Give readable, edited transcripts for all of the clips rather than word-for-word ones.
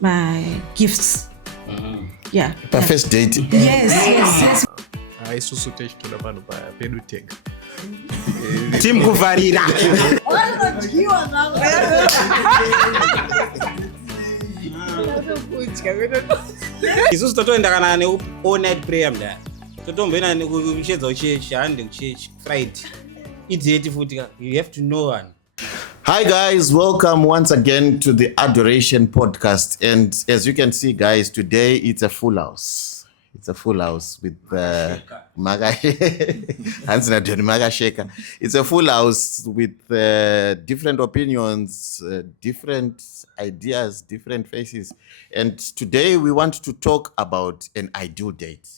my gifts. Yeah. Per first date. Yes. Isusu techitoda pano pedu tag. Team kuvarira. Isusu totoenda kana ne all night prayer mda. Totomboenda nekuchedza uchechi hande kuchechi Friday. Idiot futhi you have to know one. Hi guys, welcome once again to the Adoration Podcast. And as you can see guys, today it's a full house. It's a full house with Maga Hansina Doni Maga Sheka. It's a full house with different opinions, different ideas, different faces. And today we want to talk about an ideal date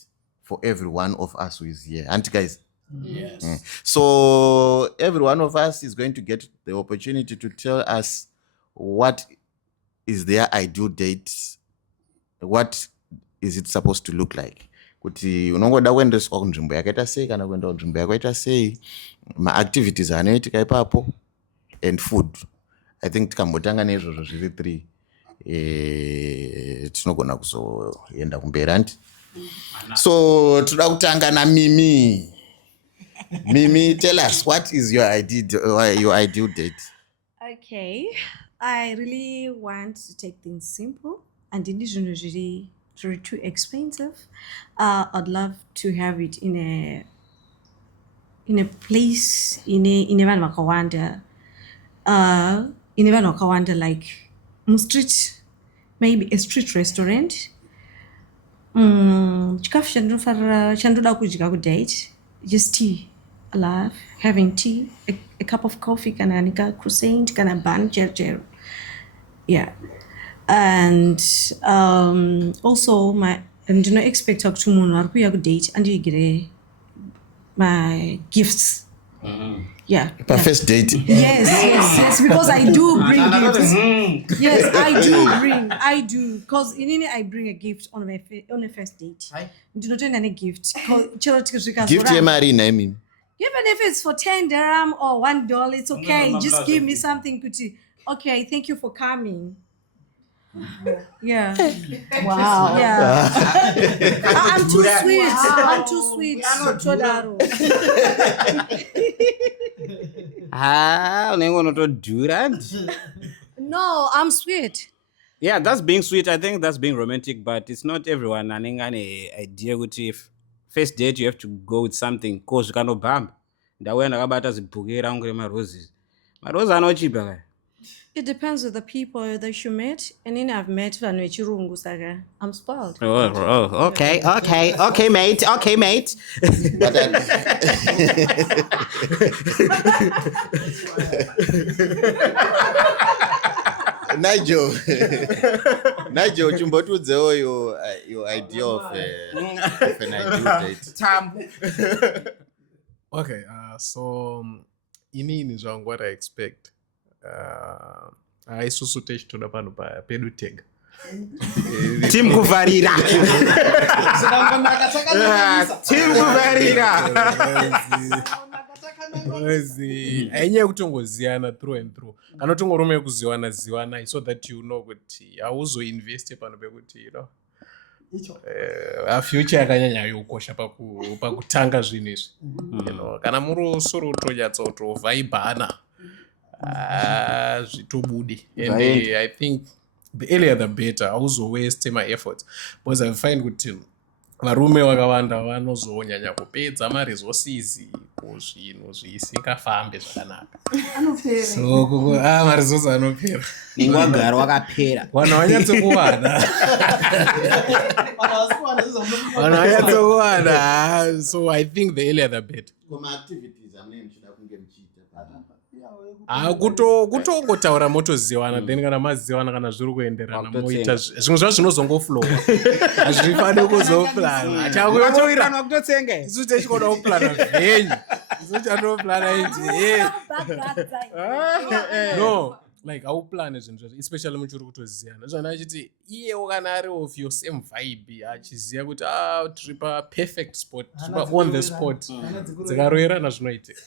for every one of us who is here. Aren't guys? Yes. So every one of us is going to get the opportunity to tell us what is their ideal date, what is it supposed to look like. Kuti unongoda kuendeswa kunzvimbo yakaita sei kana kuenda kunzvimbo yakaita sei, ma-activities anoitika ipapo, and food. I think tikambotanga nezvozvo zviri 3 tinogona kuzoenda kumberi anti. So toda kutanga na Mimi. Mimi, tell us, what is your ideal date? Okay. I really want to take things simple and it isn't really too expensive. I'd love to have it in a place in a vanhu vakawanda. In a vanhu vakawanda, like street, maybe a street restaurant. Chikafu chandoda kudya kudate, just tea. I love having tea, a cup of coffee, kana nika croissant, kana bun, jero. Yeah. And also I do not expect to munhu ari kuuya kudate and you get my gifts. Yeah. Per first date. Yes, because I do bring gifts. Yes, I do. Because I bring a gift on a first date. Do not do any gift. Gift yemari name. Even if it's for 10 dirham or $1, it's okay. Just give me something. Okay, thank you for coming. Yeah. Wow. Yeah. I'm too sweet. Unenge unotodhura. No, I'm sweet. Yeah, that's being sweet. I think that's being romantic, but it's not everyone. Anenge ane idea kuti if first date you have to go with something cause kanobhamba. Ndauya ndakabata zibhuku rangu remaroses. Marose anochipa kaya. It depends on the people that you met, and then I've met vanhu vechirungu saka I'm spoiled. Oh, okay, mate. But Nigel, chimbotudzewo your idea of an ideal date. Okay, so inini zvangu what I expect. Isusu techitoda pano pedu tag. Team kuvarira. Team kuvarira. Ainyaya kutongoziyana through and through. Kana tongorome kuziwana so that you know kuti hauzoinveste pano pekuti future yakanyanya yokosha pakutanga zvinhu izvi. Kana muri usoro utonyatsa kutovhaibhana zvitobude. And I think the earlier the better. Hauzowaste my efforts. Because I find kuti varume vakawanda vanozonyanya kupedza maresources kuzvinhu zvisingafambe zvakanaka. So maresources anopera. Ningwagara wakapera. Vanhu vanyatsokuwana. So I think the earlier the better. Activities muchida kunge muchiita. kutongotaura motoziwana then kana maziwana kana zviri kuenderana moita zvimwe zvacho zvinozongoflowa hazvifane kuzoplana chakutoirana kutotsenga isu techikoda kuplana venyu isu chatoplana inji no like auplane zvinhu zvacho especially muchiri kutoziyana zvana achiti iyewo kana ari of your same vibe achiziva kuti tiri pa perfect spot tiri pa on the spot dzikaroerana zvinoitika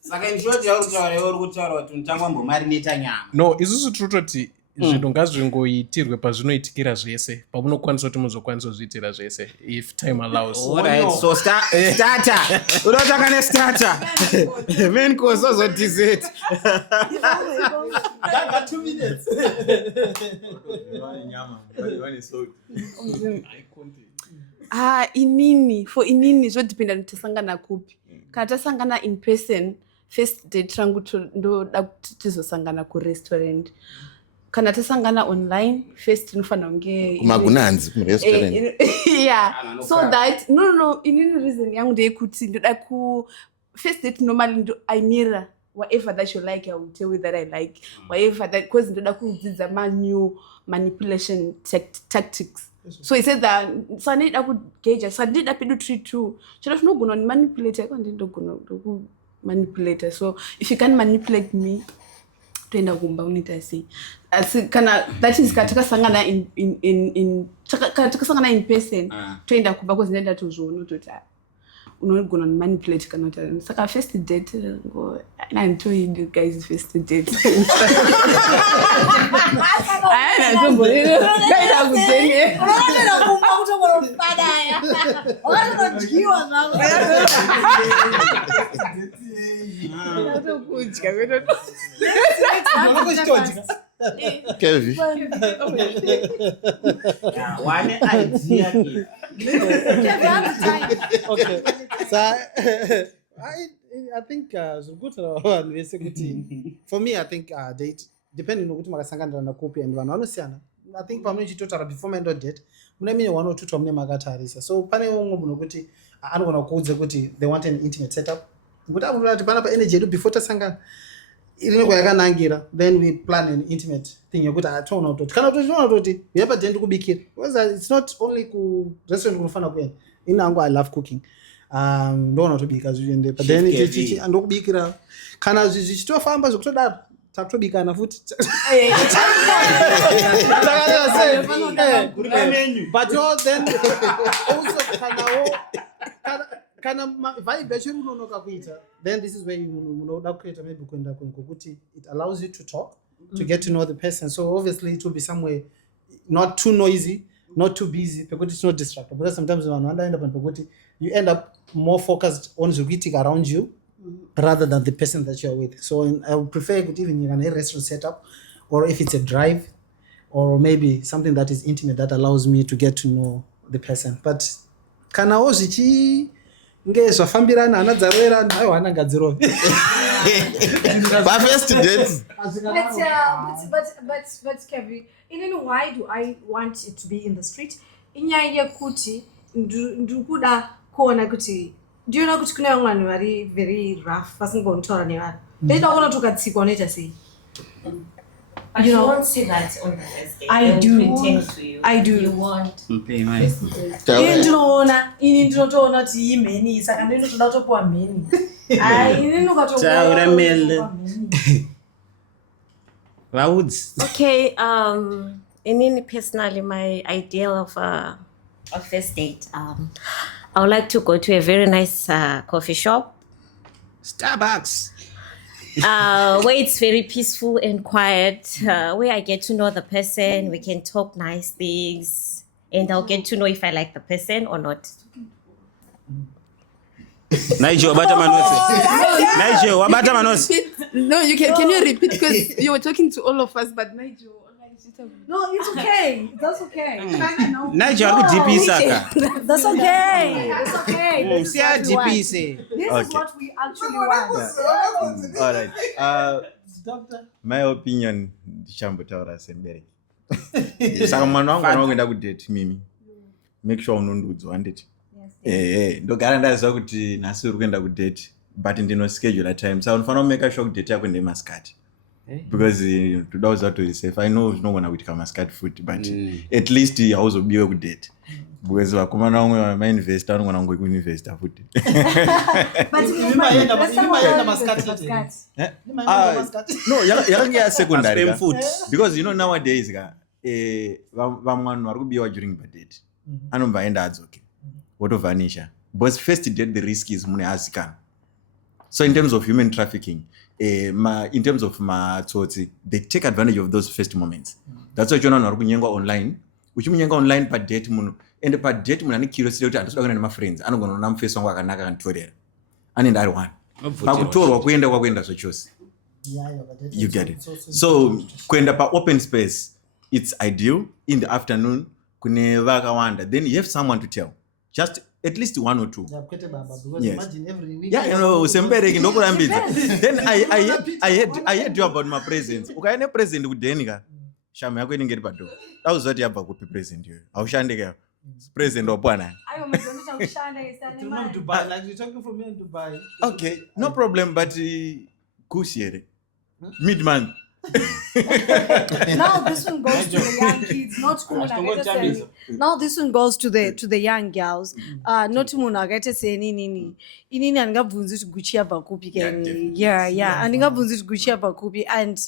saka inshoti yauri kutaura kuti mutangwa mbomarineta nyama no isusu tiri kutoti zvinhu ngazvingoitirwe pazvinoitikira zvese pamunokwanisa kuti muzokwanisa kuzviitira zvese if time allows. Alright, so starter. Unotanga nestarter. Main course also dessert. Got 2 minutes. inini zvodhipenda kuti tasangana kupi. Kana tasangana in person, first date rangu ndoda kuti tizosangana kurestaurant. Kana tasangana online, first tinofana kunge Magunanzi kurestaurant. Yeah, so that no inini reason yangu ndeyekuti ndoda first date normally I mirror whatever that you like, I will tell you that I like. Whatever that, because ndoda kudzidza new manipulation tactics. So he said that sanida ku gauge sanida pedu treat too. Chira tinogona manipulate ko ndogona ku manipulate. So if you can manipulate me, toenda kumba unita say. Kana that is katika sangana in katika sangana in person. Toenda kumba because ndenda tozvono tota. Unogona manipulate kana tota. Saka first date go and tell you guys first date. I don't believe kaida kutene. Unaenda kumba kutobora mpadaya. Unajiwa nalo. Kudya wewe. Kevi. One idea. Okay. So I think for me I think date depending on what makasangana na kupi and vanhu vanosiyana. I think pamwe chitotara before my date mune mine 1 or 2 tomune makatarisa. So pane umwe munhu kuti anogona kuudza kuti they want an intimate setup. Kuti amunoti pana pa energy before tasangana irini kwayakanangira, then we plan an intimate thing yokuti atona kuti kana kuti we have a date kubikira, because it's not only ku restaurant kunofana kuenda. Inangu I love cooking. Ndona tobika zviende but then ndokubikira kana zvichitofamba zvokutodaro tatobikana futi. But then also kana vibe yacho unonoka kuita, then this is where you unoda kuita maybe kuenda kuti it allows you to talk, to get to know the person. So obviously it will be somewhere not too noisy, not too busy, because it's not distracting. Because sometimes you end up more focused on the greeting around you rather than the person that you're with. So I would prefer even in a restaurant setup, or if it's a drive, or maybe something that is intimate that allows me to get to know the person. But kana ozvichi ngezvafambirana hana dzarwera hayo hana ngadziro. But first date. But Kevin, why do I want it to be in the street? Inyaya yekuti ndukuda kuona kuti do you know kuti kuna vamwe vari very rough vasingotaura nevanhu. Ndinoda kuona tukatsikwa unoita sei. But you won't see that on the first day. I do. I do. You want. Ini ndinotoona kuti hii mheni saka ndinotoda kutopuwa mheni. Ini Taura mele. Okay, in personally, my ideal of a first date, I would like to go to a very nice coffee shop. Starbucks. Where it's very peaceful and quiet, where I get to know the person, we can talk nice things, and I'll get to know if I like the person or not. Nigel, wabata manosi. No, can you repeat, because you were talking to all of us, but Nigel. No, it's okay. That's okay. Nigel, aku DP saka. That's okay. That's okay. This is what we want. DP say. This is what we actually want. All right. My opinion, ndichambotaura semberi. Saka mwana wangu anaenda kudate mimi. Make sure unondudzwa nditi. Ndogara ndaziva kuti nhasi uri kuenda kudate, but ndino schedule time. Saka unofanira kumeka sure kuti date yako ndemasikati. Because today was not safe. I know zvinogona kuitika masikati futi, but at least hauzobiwe kudate. Because vakomana vamwe vamainvesta vanogona kungokuinvesta futi. No, yakanga yasecondary. Because you know nowadays vamwe vanhu vari kubiwa during date. Anombaenda adzoke. Wotovanisha. Because first date the risk is mune asikana. So in terms of human trafficking, in terms of matsotsi, they take advantage of those first moments. That's why chona narukunyenga online. Uchimunyenga online pa date munhu. And pa date munhu ane curiosity kuti andoda kuenda nema friends. Anogona kuona muface wangu akanaka kanditorera. Anenda ari one. Pakutorwa kuenda kwakuenda zvachose. You get it. So kuenda pa open space, it's ideal in the afternoon. Kune vakawanda. Then you have someone to tell. Just at least one or two. Yes. Imagine every week. Yeah, you know, sembereki nokurambidza. Then I heard you about my presents. Ukaene present kudenika. Shama yako inenge iri padoko. Auzoti yabva kupi present yo. Aushandike. Present wapwana. Dubai, like you're talking from here in Dubai. Okay, no problem, but kusiere. Mid-month. Now this one goes to the young kids, not Kumuna. Now this one goes to the young girls. Not Munagata say nini. Inini angabunzi to Gucci Bakupi. Yeah. And angabunzi to Gucci Bakupi and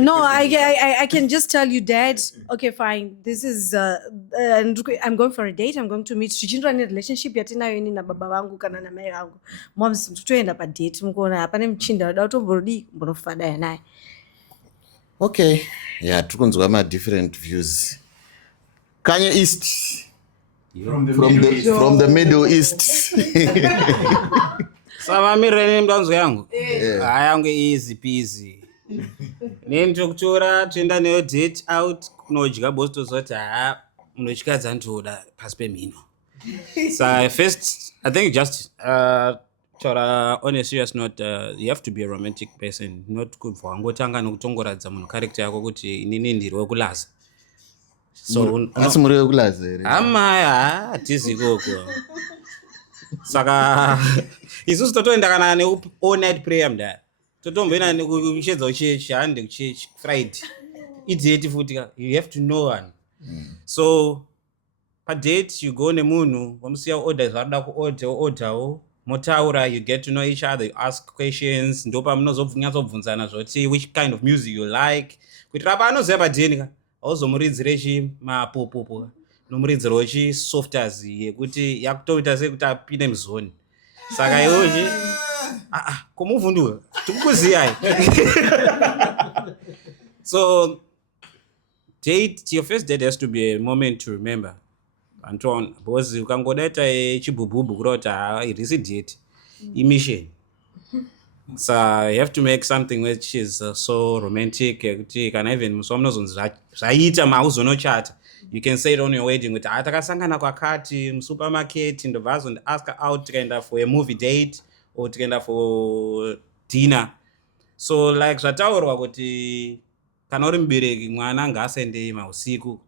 no, I can just tell you, Dad. Okay, fine. This is I'm going for a date. I'm going to meet. Tuchindwa ni relationship yatina yoni na baba wangu kana na mai wangu. Moms tutoenda pa date. Mkona hapa ni mchinda da utomborudi mbonofada ya naye. Okay. Yeah, tukunzwa ma different views. Kanye East. From the Middle East. Sama mireni mdanzo yangu. Yangu easy peasy. Nentokutora tuenda neyo date out kunodya bosi tozoti munotyadza ndoda pasi pemhino. So first, I think just on a serious note, you have to be a romantic person, not kubva wangotanga nokutongoradza munhu character yako kuti inini ndiri wekulaza. So asi muri wekulaza here. Amaya hatizi koko. Saka isusu totoenda kana ne all night prayer mdaya. Totomboenda nekushedza uchechi hande kuchechi Friday. Idate futi you have to know one. So pa date you go nemunhu wamusiya orders varoda kuorder motaura, you get to know each other, you ask questions, ndopa munozobvunzana zvoti which kind of music you like. Kuitira paanoziva padhenika auzomurinzire chimapopopo nomurinziro chi softers yekuti yakutoita sekuti apinde muzoni. Saka iwoje komuvhunduka tikukuziya. So your first date has to be a moment to remember. Anton, because ukangodaita chibhubhubhu kurota irisi date emission. So you have to make something which is so romantic kuti kana even musomunozonzi zvaita mauzonochata. You can say it on your wedding with takasangana kwakati musupermarket ndobva azondiask out tikaenda for a movie date or tikaenda for dinner. So like zvataurwa kuti kana uri mubereki mwana ngaasendei mausiku.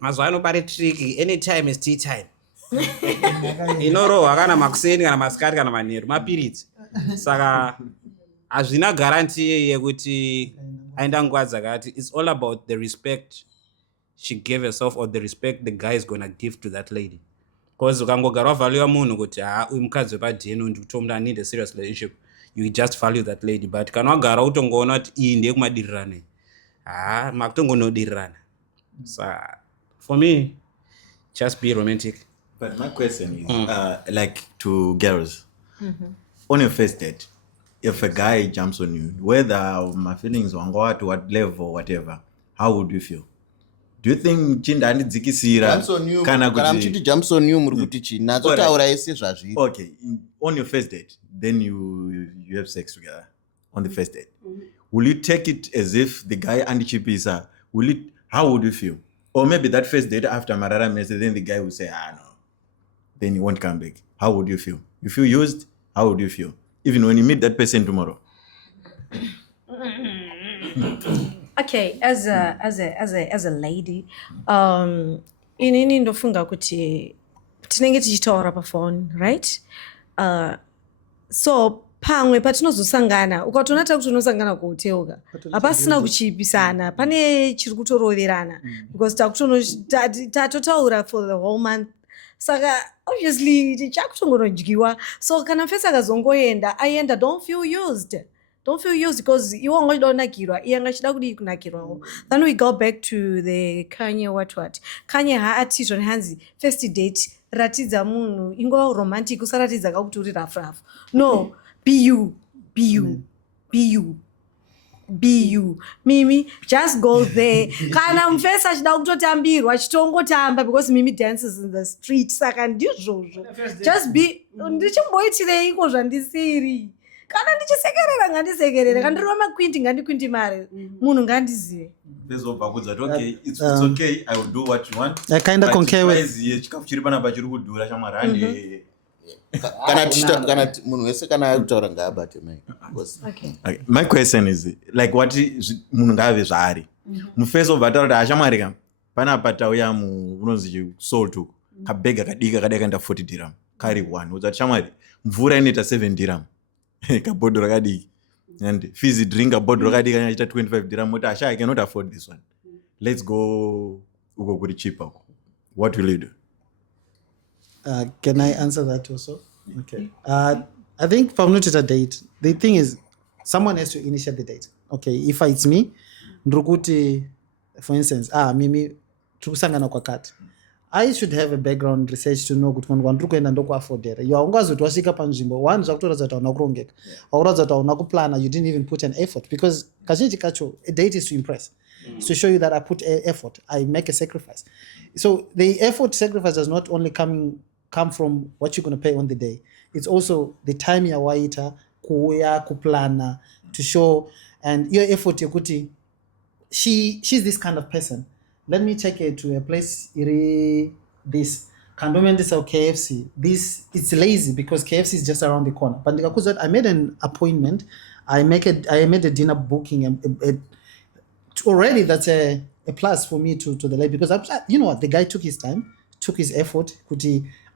Mazuva anobare tricky, anytime is tea time. Inorohwa kana makuseni kana masikati kana manheru mapiritsi. Saka hazvina guarantee yekuti aenda nguva dzakati. It's all about the respect she gave herself or the respect the guy is gonna give to that lady. Because ukangogara value munhu kuti uyu mukadzi wepadheno ndikutomda I need a serious relationship, you just value that lady. But kana wagara utongoona kuti iyi ndeyekumadiriranei, makutongonodirirana. So for me, just be romantic. But my question is like to girls. On your first date, if a guy jumps on you, whether my feelings or to what level or whatever, how would you feel? Do you think chinda andidzikisira kana kuti jumps on you muri kuti chi natsotaura ese zvazviri? Okay, on your first date, then you have sex together on the first date. Will you take it as if the guy andichipisa? How would you feel? Or maybe that first date after Marara message, then the guy will say, no. Then he won't come back. How would you feel? You feel used? How would you feel? Even when you meet that person tomorrow. Okay, as a lady, inini ndofunga kuti tinenge tichitaura pa phone, right? So pamwe patinozosangana ukatonata kuti unosangana kuhoteuka hapasina kuchipisana, pane chiri kutoroverana because tatotaura for the whole month. Saka obviously tichakutongonodyiwa. So kana fesa akazongoenda aenda, don't feel used because iwe wangochida kunakirwa iye angachida kudi kunakirwawo. Then we go back to the Kanye what Kanye haati zvone hanzi first date ratidza munhu ingova romantic usaratidza kakuti uri rafu rafu. No, be you, be you, be you. Be you. Mimi, just go there. Kana mufesi achida kutotambirwa achitongotamba because Mimi dances in the street. Saka ndizvozvo. Just be. Ndichimboitireiko zvandisiri. Kana ndichisekerera ngandisekerere. Kana ndiri wamakwindi ngandikwindi mare. Munhu ngandizive. Okay, it's okay. I will do what you want. I kind of concur with. Chikafu chiri panapa chiri kudhura chamarande. Kana munhu wese kana akutaura ngaabate mai. Okay. My question is like what munhu ngaave zvaari. Mufesi obva taura kuti ashamwari kam panapa tauya unonzi salt uku kabhega kadika kadai kaenda 40 dirham kari 1 udzati shamwari mvura inoita 7 dirham kabhodhoro kadiki and fizzy drink kabhodhoro kadiki kanoita 25 dirham uti asha I cannot afford this one, let's go uko kuri cheaper. What will you do? Can I answer that also? Okay. I think if I'm not at a date, the thing is, someone has to initiate the date. Okay, if it's me, Ndrukuti, for instance, Mimi, tukusangana kwa kati. I should have a background research to know kuti munhu wandikuenda ndokuafodera. You aungazoti wasvika panzvimbo one zvakutoratidza kuti hauna kurongeka. Auratidza kuti hauna kuplana, you didn't even put an effort because kazhinji kacho a date is to impress. It's to show you that I put effort, I make a sacrifice. So the effort sacrifice does not only come from what you're going to pay on the day. It's also the time ya waita, kuya, kuplana, to show, and your effort yakuti, she's this kind of person. Let me take her to a place, this can't this KFC. This, it's lazy because KFC is just around the corner. But I made an appointment. I made a dinner booking. Already that's a plus for me to the lady because you know what, the guy took his time, took his effort.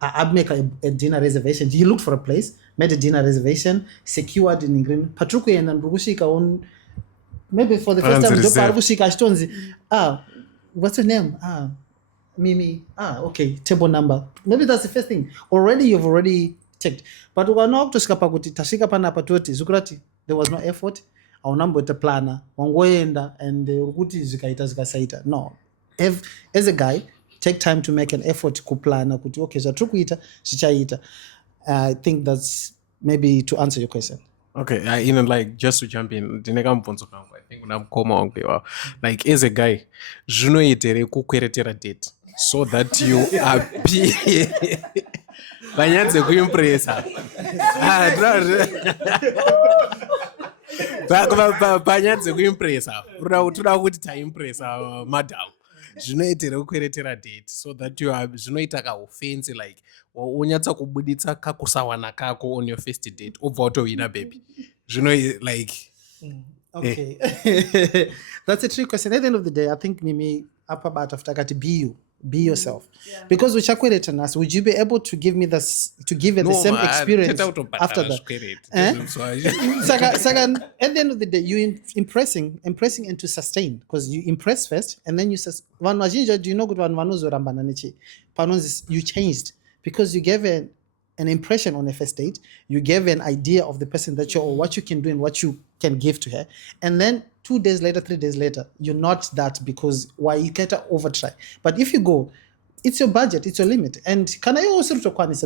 I'd make a dinner reservation. He looked for a place, made a dinner reservation, secured in green. Patruku and Rugushika on maybe for the first time. What's your name? Mimi. Okay, table number. Maybe that's the first thing. Already you've already checked. But we are not to skapa kuti tashika pana patoti zukurati. There was no effort. Our number to planner. Wangoenda and kuti zikaita zikasaita. No. As a guy, take time to make an effort to plan. Okay, I think that's maybe to answer your question. Okay, like just to jump in, I think when I'm like as a guy, zvinoitere kukweretera date so that you appear banyadze kuimpressa. Banyadze kuimpressa. Toda kuti taimpressa madam. Zvinoitere kukweretera date so that you are zvinoita kaofense like unyatsa kubuditsa kakusawana kako on your first date obva watowina baby like okay. That's a trick question. At the end of the day, I think Mimi upper bat after kati be yourself. Yeah. Because us, would you be able to give me the same experience after that? Second, at the end of the day, you impressing and to sustain because you impress first and then you do you know you changed because you gave an impression on a first date, you gave an idea of the person that you're or what you can do and what you can give to her, and then 2 days later, 3 days later, you're not that because why you can't overtry. But if you go, it's your budget, it's your limit. And can I also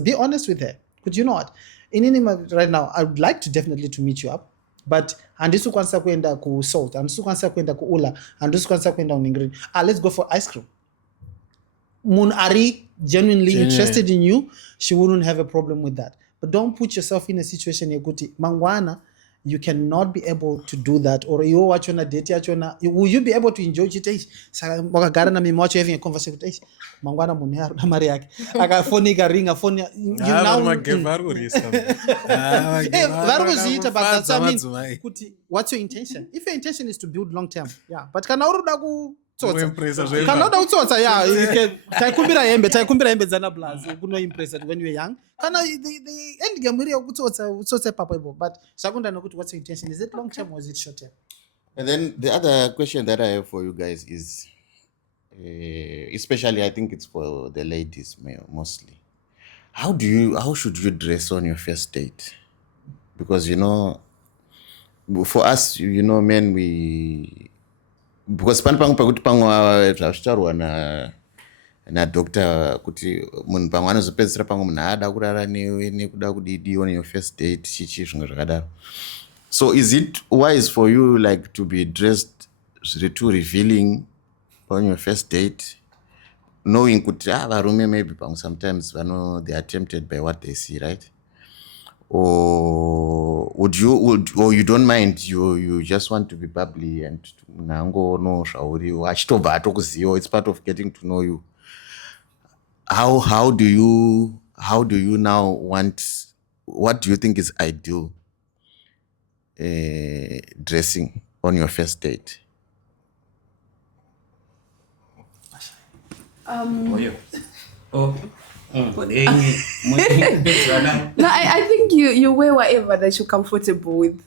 be honest with her? Because you know what? In Inima right now, I would like to definitely to meet you up. But andisu kwanza kwenda ku salt, andisu kwanza kwenda ku ula, andisu kwanza kwenda uningrid. Let's go for ice cream. Moon Ari genuinely interested in you, she wouldn't have a problem with that. But don't put yourself in a situation yakuti mangwana. You cannot be able to do that, or you watch on a date. Will you be able to enjoy it? Wakagara na mimi watch having a conversation. Mangwana munia na mari yake. Akafoni garinga phone. You now. What's your intention? If your intention is to build long term, yeah. But kana uruda ku kana uruda utsotsa, yeah. Taikumbira hembe zana blaz. Kuno impress when you were young. Kana the end game really utsotsa papa. But second, what's your intention? Is it long term or is it short term? And then the other question that I have for you guys is, especially I think it's for the ladies mostly. How should you dress on your first date? Because for us, men, because pangwa zvasvitarwa nadokta kuti munhu pamwe anozopedzisira pamwe munhu aada kurara newe nekuda kudidi on your first date chichi zvimwe zvakadaro. So is it wise for you like to be dressed zviri too revealing on your first date, knowing kuti varume maybe pamwe sometimes they are tempted by what they see, right? Or or you don't mind, you just want to be bubbly and nango no shauri achitobva atokuziva, it's part of getting to know you. How do you now want, what do you think is ideal dressing on your first date? No, I think you wear whatever that you're comfortable with,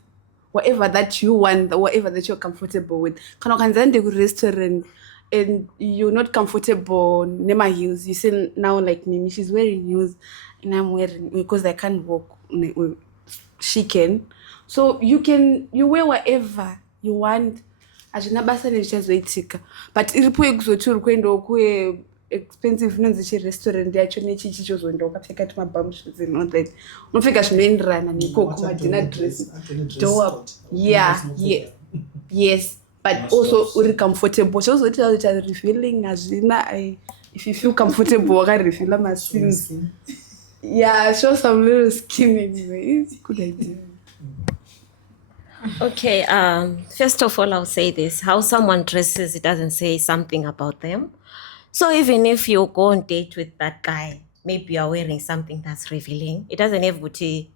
whatever that you want, whatever that you're comfortable with. Kana ukanzenda ku restaurant and you're not comfortable near my heels. You see now like Mimi, she's wearing heels and I'm wearing because I can't walk. She can, so you wear whatever you want. Ajina basa nechizoitika, but iripo yekuzoti uri kuenda ku expensive nonzi chirestaurant yacho nechichi chozoenda ukapfeka tumabhamushuzi and all that, unopfeka zvinoenderana nekoko madina dress door. Yes, but also uri comfortable. Chozoti revealing hazvina. If you feel comfortable wakarefila masins, show some little skin anyway. It's a good idea. Okay, first of all, I'll say this. How someone dresses, it doesn't say something about them. So even if you go on date with that guy, maybe you're wearing something that's revealing, it doesn't have Gucci.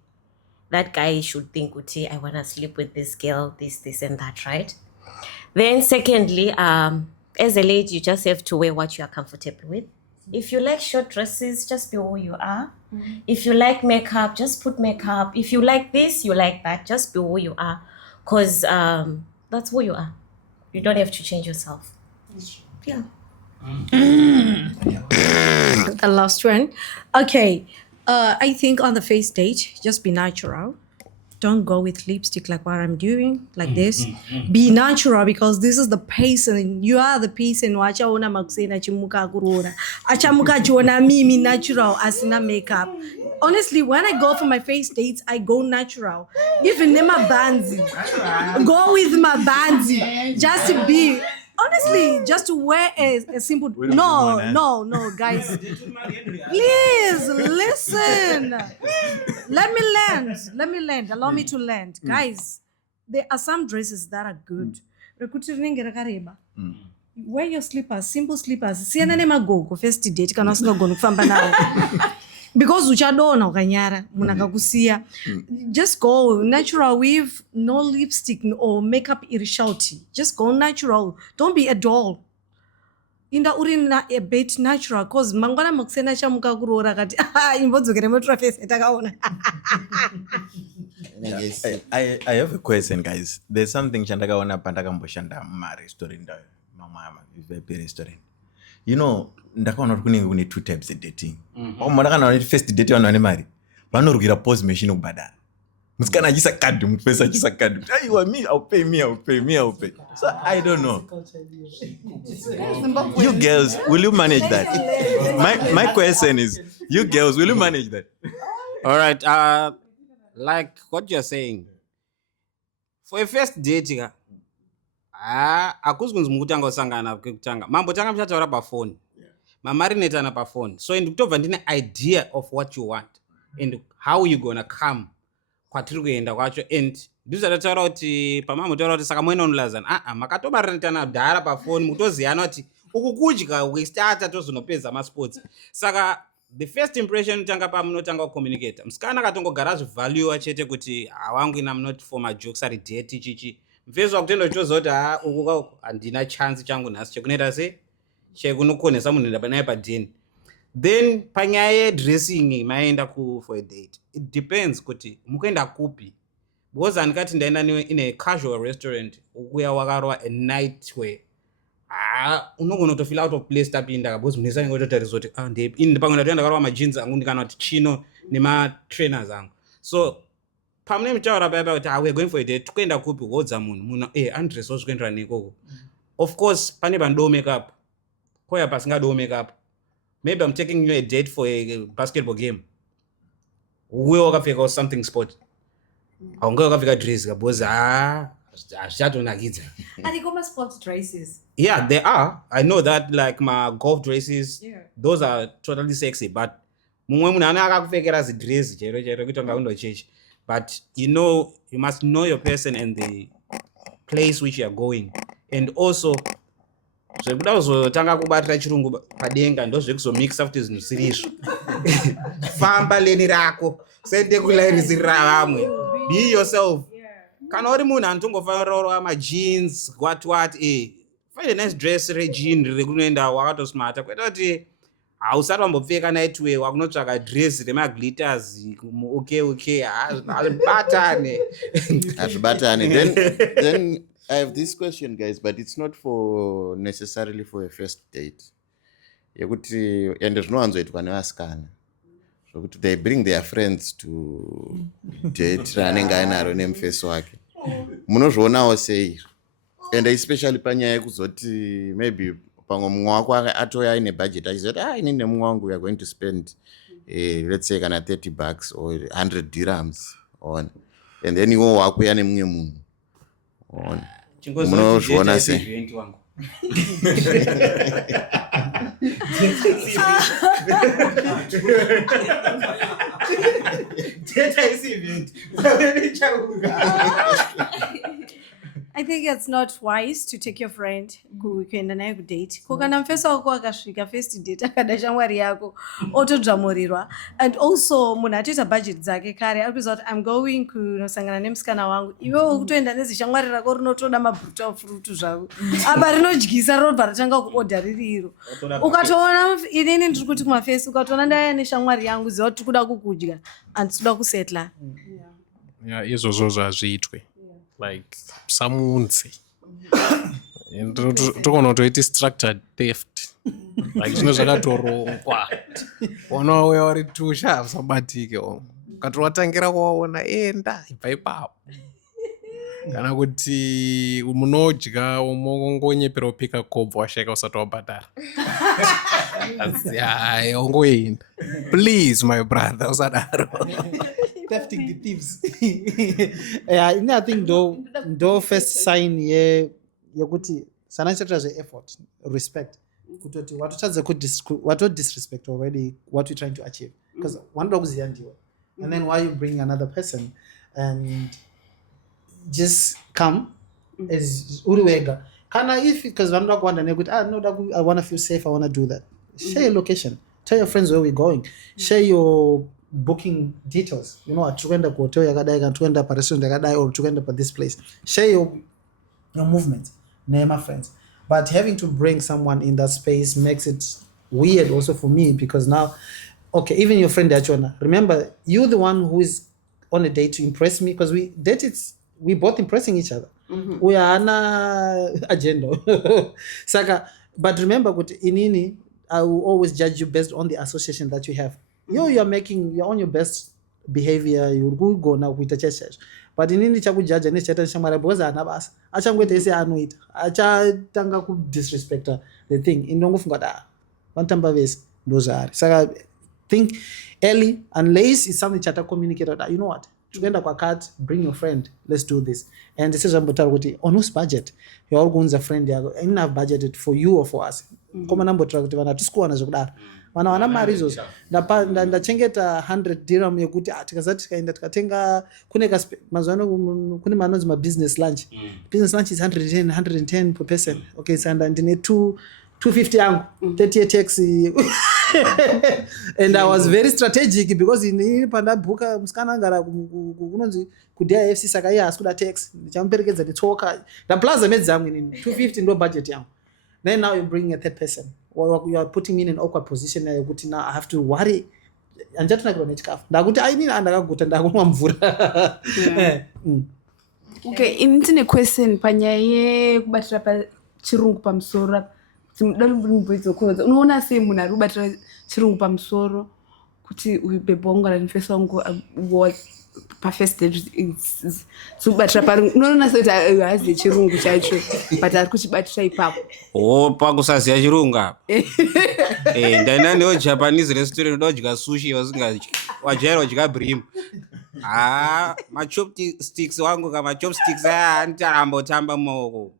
That guy should think, Gucci, I want to sleep with this girl, this and that, right? Then secondly, as a lady, you just have to wear what you are comfortable with. If you like short dresses, just be who you are. Mm-hmm. If you like makeup, just put makeup. If you like this, you like that, just be who you are. Because that's who you are. You don't have to change yourself. Yeah. The last one. Okay. I think on the first date, just be natural. Don't go with lipstick like what I'm doing, like this. Be natural because this is the person. You are the person. Wacha ona makusena chimuka kurora. Acha muka jona mimi natural asina makeup. Honestly, when I go for my first dates, I go natural. Even in my bands. Go with my bands. Just to be... Honestly, just to wear a simple... No, guys. Please, listen. Let me land. Allow me to land. Guys, there are some dresses that are good. Wear your slippers, simple slippers. Siana nema go first date kana usinga go kufamba nawo. Because uchadona ukanyara munakakusiya. Just go natural with no lipstick or makeup irishauti. Just go natural. Don't be a doll. Inda urina a bit natural cause mangwana makusena chamuka kurora kati imbodzokere motra face etakaona. I have a question, guys. There's something chandakaona pandakamboshanda restaurant mama restaurant. You know, ndakaona kuti kune two types of dating. Ndakaona first date vanhu vane mari vanorwira pause machine kubhadhara. Musikana achisa card, mupesa achisa card. Aiwa, I'll pay. So I don't know. You girls, will you manage that? My question is, you girls, will you manage that? All right. Like what you're saying, for a first date, akusi kunzi mukutanga usangana kutanga mambo tanga mchataura pafoni mamarinetana pafoni, so ndikutobva ndine idea of what you want and how you gonna come kwatiri kuenda kwacho, and ndizvatotaura kuti pamambotaura kuti saka moenda unolazana makatomarinetana dhara pafoni mutoziyana kuti uku kudya westata tozonopedza masports. Saka the first impression tanga pamunotanga kucommunicate, musikana akatongogara zvivalue chete kuti hawangu ina not for my jokes ari date chichi mfezwa kutenda chozoa kuti uku handina chance changu nhasi chekunoita se chekunokonesa munhu naye padini. Then panyaya yedressing maenda for a date, it depends kuti mukuenda kupi, because andikati ndaenda in a casual restaurant ukuya wakarwa a night wear unogona kutofila out of place tapinda because munesa ngototariswa kuti pamwe ndatoenda karwa majinzi angu ndikana kuti chino nematrainers angu. So pamune mutaura paya kuti we're going for a date kuenda kupi kuodza munhu undress zvikuendera nekoko. Of course pane vanodo makeup koya pasingado makeup, maybe I'm taking you a date for a basketball game. Uwe wakapfeka something sport. Haunga wakapfeka dress because azvichatonakidza. Ariko ma-sport dresses. Yeah, they are. I know that, like my golf dresses, those are totally sexy, but mumwe munhu akakupfekera zidress chero kuti anga undochechi. But you must know your person and the place which you are going. And also zvekuda kuzotanga kubatira chirungu padenga ndozvekuzomixa kuti zvinhu sirizvo. Famba leni rako sende kulairizira vamwe. Be yourself. Kana uri munhu anotongofanira majeans what find a nice dress regime rekunoenda wakatosmata kwete kuti hausati wambopfeka nightwear wakunotsvaka dress remaglitters okay hazvibatane. Then I have this question, guys, but it's not for necessarily for a first date. Yekuti ende zvinowanzoitwa nevasikana zvokuti they bring their friends to date ranenge ainaro nemufeso wake. Munozvionawo sei? And especially panyaya yekuzoti maybe pamwe mumwe wako atoya aine budget achizoti inini nemumwe wangu we are going to spend let's say kana $30 or 100 dirhams on, and then iwo wakuya nemumwe munhu on. Munozviona sei? I think it's not wise to take your friend kuenda naye kudate. Kana mufeso wako akasvika first date akada shamwari yako otodzvamurirwa, and also munhu atoita budget dzake kare akuziva kuti I'm going kunosangana nemusikana wangu, iwewo kutoenda nezishamwari rako rinotoda mabhuta ofrutu zvavo apa rinodyisa robva ratanga kuodha riri iro. Ukatoona inini ndiri kuti kumafesi ukatoona ndaya neshamwari yangu ziva kuti kuda kukudya handisida kusetla. Izvozvo zvazviitwe like samunzi tokona kutoiti structured theft like zvino zvakatorongwa unouya uri tusha havusabatike ukatovatangira kwawaona enda ibva ipapo, kana kuti munodya umongonyepera upika kobva washeka usati wabhadhara. Asi ungoenda please my brother usadaro. Thefting the thieves. I think though first sign yekuti sana chatra effort, respect. Kutoti what disrespect already what we're trying to achieve, because one dog is yandiwa, and then why you bring another person and just come as uriwega kana if because one dog wanda nekuti no dog I want to feel safe, I want to do that. Share your location, tell your friends where we're going, share your booking details, tuenda ku hotel yakadai kana tuenda pa restaurant yakadai or tuenda pa this place. Share your movements, name my friends. But having to bring someone in that space makes it weird also for me, because now okay, even your friend Achona, remember you're the one who is on a date to impress me, because we both impressing each other. We are on a agenda. Saka, but remember inini I will always judge you based on the association that you have. You're on your best behavior, you go now with the church. But inini chakujudge ne cheta shamara because ana basa achangwete ese anoita achatanga ku disrespect the thing indongofunga da vantamba vese ndozari. Saka think early, unless it's something chata communicate that you know what together kwa cat, bring your friend, let's do this. And this is ambotara kuti on whose budget you all gunza friend yako enough budgeted for you or for us. Koma nambotara kuti vana tisikuwana zvokudaro wana mari izvozvo ndachengeta 100 dirham yekuti tikazati tikaenda tikatenga mazuva kune manonzi mabusiness lunch. Business lunch is 110 per person. Okay, sanda ndine 250 yangu 30 yetaxi. And I was very strategic because in pandabhuka musikana angara kunonzi kudya FC saka iye asikuda tax ndichamuperekedza nditsoka ndaplaza medzangu inini 250 ndo budget yangu. Then now you bring a third person, or you are putting me in an awkward position yekuti now I have to worry anjatonakirwa nechikafu ndakuti inini andakaguta ndakumwa mvura. Okay, initine question panyaya yekubatira pachirungu pamusoro. Unoona sei munhu ari kubatira chirungu pamusoro kuti uyu bebe wangu kana mufesi wangu was pafirst date subatira pari unoona sekuti haazive chirungu chacho but ari kuchibatira ipapo. Pakusaziva chirungu apa ndaenda newo Japanese restaurant uda kudya sushi wasingadyi wajaira kudya brim. Machopsticks wangu kamachopsticks aya anditaramba kutamba mumaoko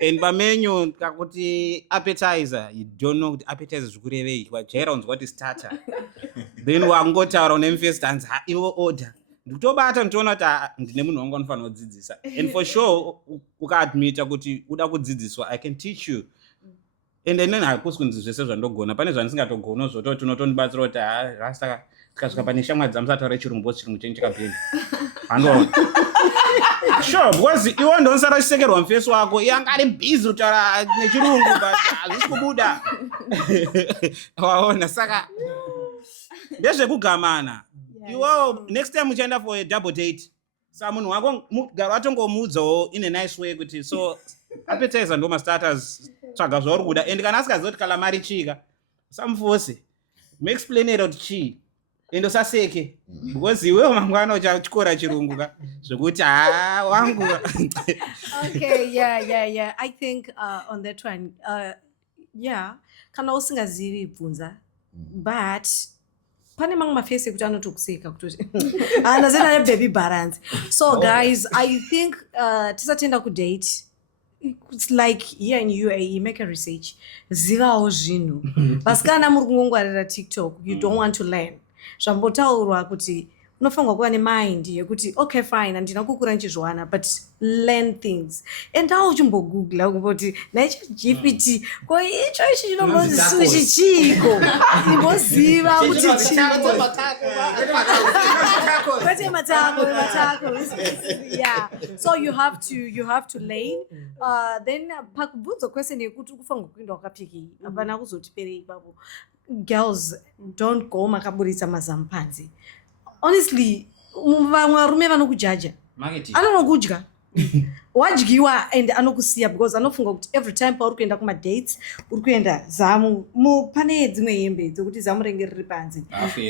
and pamenyu kakuti appetizer you don't know kuti appetizer zvikurevei wajaira unzwa kuti starter then wangotaura unemufirst hanzi iwo order ndikutobata ndichiona kuti ndine munhu wangu anofanira kudzidzisa and for sure ukaadmita kuti uda kudzidziswa I can teach you and then hakusi kunzi zvese zvandogona pane zvandisingatogona zvototi unotondibatsira kuti rasta tikasvika pane shamwari dzamusataura chirungu bosi chirungu chenyu chikapenda handoona sure because iwo ndonosara uchisekerwa mufesi wako yanga ari busy kutaura nechirungu but hazvisi kubuda waona saka ndezvekugamana iwo next time uchaenda for a double date saka munhu wako gara watongomuudzawo in a nice way kuti so appetizer ndo mastarters tsvaga zvauri kuda and kana asikazoti kalamari chika usamufose muexplainera kuti chii ende usaseke because iwewo mangwana uchachikora chirungu ka zvekuti wangu. Okay, yeah. I think on that one, yeah, kana usingazivi bvunza, but pane mamwe mafesi ekuti anotokuseka kutoti anazena nebaby balance. So guys, I think tisatenda kudate. It's like here in UAE, make a research. Zivawo zvinhu. Pasikana muri kungongwarira TikTok, you don't want to learn. Zvambotaurwa kuti unofanirwa kuva nemind yekuti okay fine handina kukura ndichizvwana but learn things and uchimbogoogla kumboti naichagpt ko icho ichi chinombonzi sushi chiiko imboziva kuti kwete matako yeah so you have to learn then pakubvunza question yekuti kufanirwa kuenda wakapfekei hapana kuzotiperei ipapo. Girls, don't go makaburitsa mazamu panze. Honestly, vamwe varume vanokujaja. Anonokudya. Wadyiwa and anokusiya because anofunga kuti every time pauri kuenda kumadates uri kuenda zamu pane dzimwe hembe dzokuti zamu renge riri panze.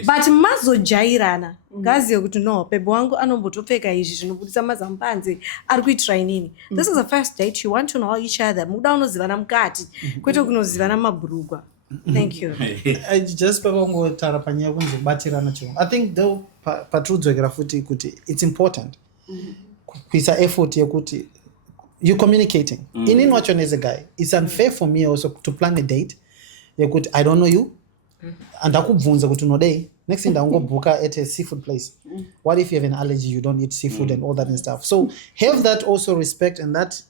But mazojairana ngazive kuti no bebe wangu anombotopfeka izvi zvinobudisa mazamu panze ari kuitira inini. This is a first date, you want to know each other. Muda unozivana mukati kwete kunozivana mabhurugwa. Thank you. Just pakangotara panyaya kunzobatirana chirungu. I think though patrudzokera futi kuti it's important kuisa effort yekuti you communicating. Inini wacho as a guy, it's unfair for me also to plan a date yekuti I don't know you andakubvunza kuti unodei next thing ndangobhuka at a seafood place. What if you have an allergy, you don't eat seafood and all that and stuff. So have that also respect and that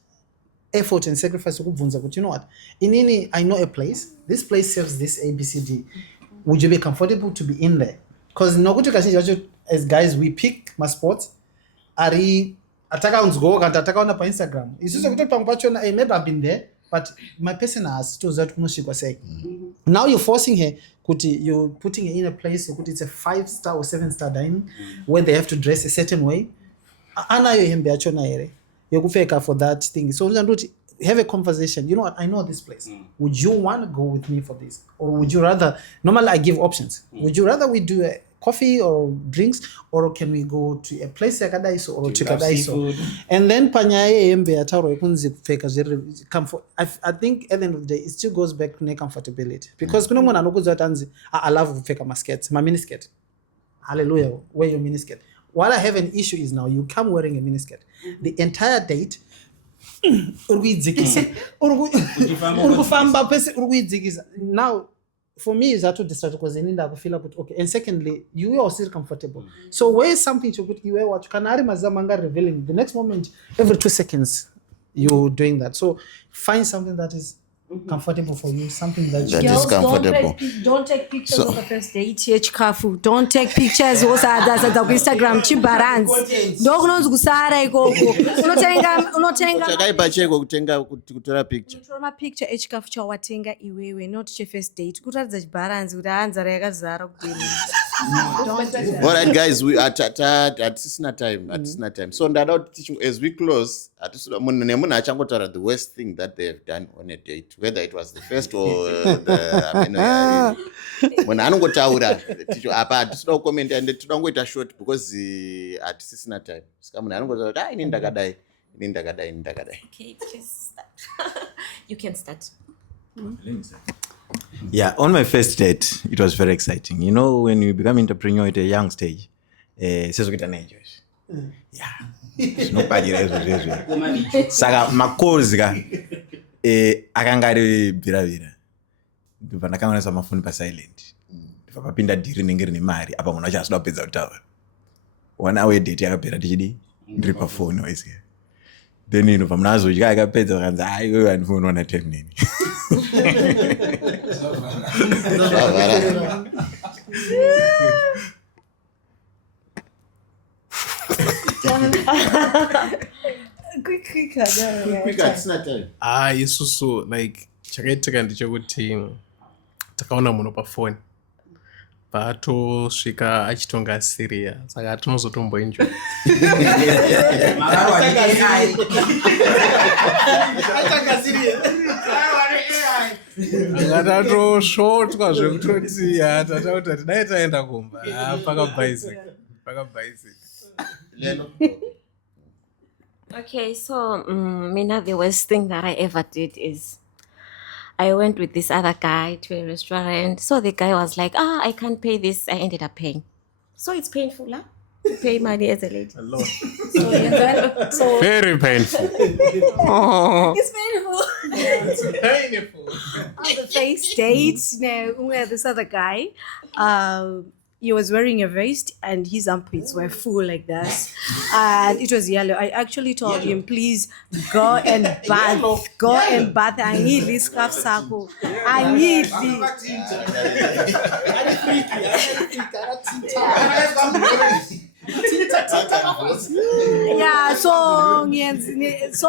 effort and sacrifice ukubvunza kuti you know what inini I know a place, this place serves this ABCD, would you be comfortable to be in there? Because nokuti kazhinji vacho as guys we pick my spots ari atakaunzwa kana atakaona pa Instagram isusu kuti pamwe pacho maybe I've been there but my person has to that kunosvikwa sei. Now you're forcing her kuti you're putting her in a place kuti it's a 5-star or 7-star dining where they have to dress a certain way. Anayo hembe yacho na here yokupfeka for that thing. So have a conversation. You know what? I know this place. Would you want to go with me for this? Or would you rather, normally I give options. Would you rather we do a coffee or drinks, or can we go to a place like Kadaiso or to Kadaiso? And then panyaye embe ataro ekunzi kupfeka zviri comfort. I think at the end of the day it still goes back to comfortability. Because kuna mwana anokuza tanzi I love kupfeka maskets, my miniskirt. Hallelujah, wear your miniskirt. What I have an issue is now you come wearing a miniskirt. The entire date now for me is that to distract because I need to feel like okay, and secondly you are still comfortable. So where is something to put you wear what kanari mazamanga revealing the next moment every 2 seconds you're doing that. So find something that is comfortable for you, something that is comfortable. Don't take pictures of the first date chikafu. Don't take pictures osadza ku Instagram chibalance. Ndokunonzi kusara ikoko. Unotenga chakaipa cheko kutenga kutora picture. Unotora picture echikafu chawatenga iwewe not che first date. Kutaridza chibalance kuti anzara yakazara kudeni. All right, guys, we are at Sisna time. So as we close, the worst thing that they have done on a date, whether it was the first or the when anongotaura apa hatisina kukomenta ende tinongoita short because hatisisina time saka munhu anongotaura kuti ini ndakadai. Okay, just you can start. Yeah, on my first date, it was very exciting. You know, when you become entrepreneur at a young stage, sezokuita nejos. Yeah. Zvinopadzira izvo. Saka makozi ka akanga ari bviravira. Ndibva ndakawanisa mafoni pasilent. Ndibva papinda dhiri rinenge rine mari apa munhu acho asina kupedza kutaura. 1 hour date yakapera tichidi ndiri pafoni waisiya. Then ndibva munhu azodya akapedza akanzi hayi wewe handifuni kuona time nini. isusu like chakaitika ndechekuti takaona munhu pafoni paatosvika achitonga siriya saka tinozotomboenjoy. Akatatosvotwa zvekutoti tatauta kuti dai taenda kumba pakabhaisika. Okay, so Mina, the worst thing that I ever did is I went with this other guy to a restaurant. So the guy was like, I can't pay this. I ended up paying. So it's painful, huh? To pay money as a lady. A lot. So Very painful. It's painful. It's painful. On the first date, where this other guy, he was wearing a vest and his armpits were full like this, and it was yellow. I actually told him, please go and bath. Go and bath. I need this scarf circle. I need this. Yeah, so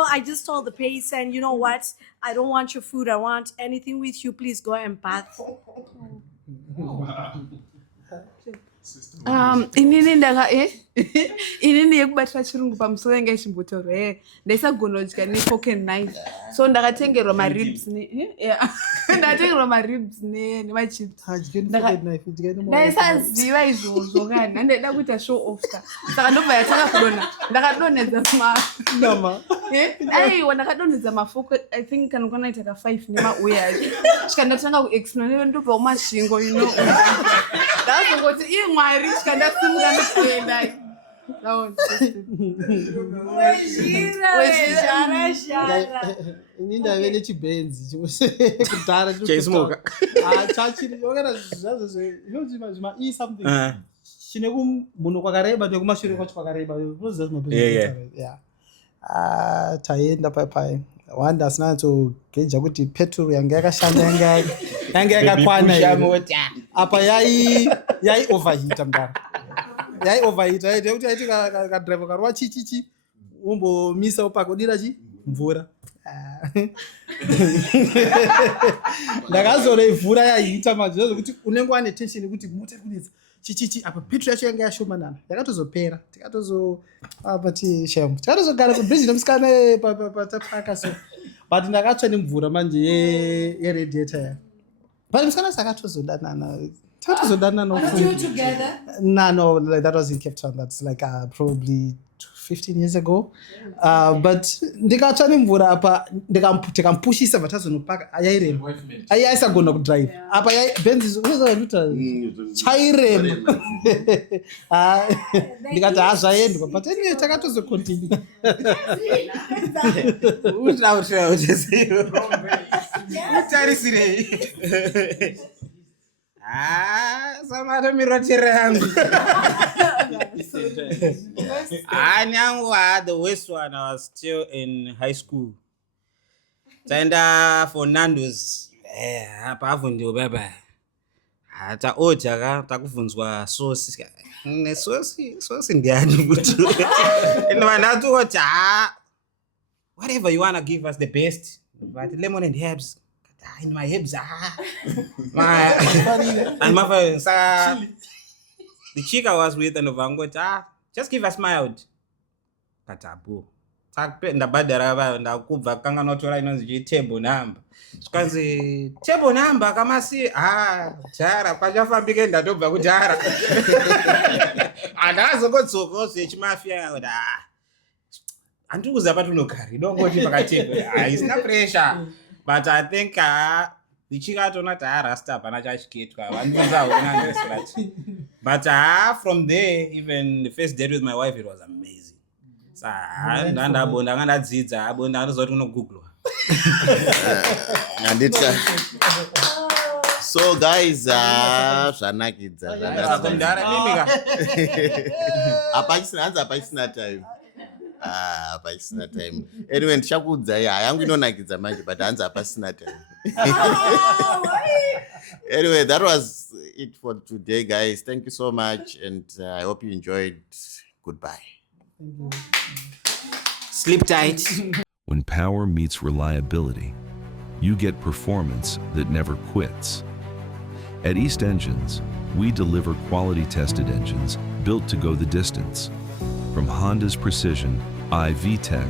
I just told the person, you know what? I don't want your food. I want anything with you. Please go and bath. Inini yekubatira chirungu pamusoro yanga ichimbotaura ndaisagona kudya nefork and knife, so ndakatengerwa maribs nemachips. Ndaisaziva izvozvo kana handaida kuita show off saka ndobva yatakakudonha ndakadonhedza aiwa ndakadonhedza mafork I think kana kwanaita ka 5 nemauya acho svika ndatanga kuexplain ndobva umasvingo ndazongoti iye mwari svika ndasimuka ndokuenda. Ini ndave nechibhenzi kudhara chaismoka chachiriokana zvazvo e something chine kumunhu kwakareba nekumashure kwacho kwakareba taenda paipai wanda asina natsogeja kuti petrol yanga yakashanda yanga yakakwana apa yai overheat mdara yai overheat yekuti aiti kadriver karwa chichichi umbomisa upakodira mvura ndakazore mvura yaita mazvo zvokuti unenge wane tension kuti mota kunetsa chichichi apa petrol yacho yanga yashomanana yakatozopera tikatozopati shem tikatozogara kubridge nemusikana patapaka so but ndakatsva nemvura manje yeradiator ya but musikana sakatozodanana Are you together? No, that was in Cape Town. That's like probably 15 years ago. But ndikatsva nemvura apa ndikampushisa vatazonopaka ayairema aisagona kudrive apa benzi chairema ndikati hazvaendwa but anyway takatozocontinue. utarisirei samatomiro yangu nyangu the worst one. I was still in high school. Taenda for Nando's apa hapo ndio baba hata oja takuvunzwa sauce ne sauce ndiani mtu inwanatu oja whatever you want to give us the best but lemon and herbs in my herbs and my sa the chick I was with and vangoti just give us my out katabu ndabhadhara ndakubva kanga notora inonzi table number zvikanzi table number kamasi jara kwachafambike ndatobva kujara handazongodzokawo zvechimafia kuti handiri kuziva patinogari dongoti pakatable isina pressure but I think ndichikatona kuti rasta hapana chachiketwa vandinzaunangesirati but from there even the first date with my wife it was amazing ndandabonda anga ndadzidza abonda andizoti kunogooglwa Anditya. So guys, zvanakidza. Hapachisina time. Hapachisina time. Anyway, ndichakuudza yangu inonakidza manje but hanzi hapasina time. Anyway, that was it for today, guys. Thank you so much and I hope you enjoyed. Goodbye. Sleep tight. When power meets reliability, you get performance that never quits. At East Engines, we deliver quality-tested engines built to go the distance. From Honda's precision iVTEC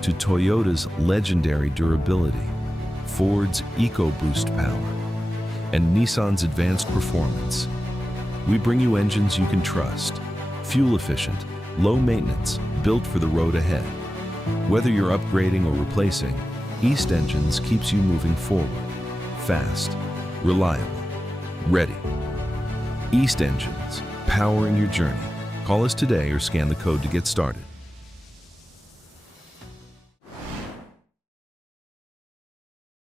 to Toyota's legendary durability, Ford's EcoBoost power, and Nissan's advanced performance, we bring you engines you can trust, fuel-efficient, low maintenance, built for the road ahead. Whether you're upgrading or replacing, East Engines keeps you moving forward, fast, reliable, ready. East Engines, powering your journey. Call us today or scan the code to get started.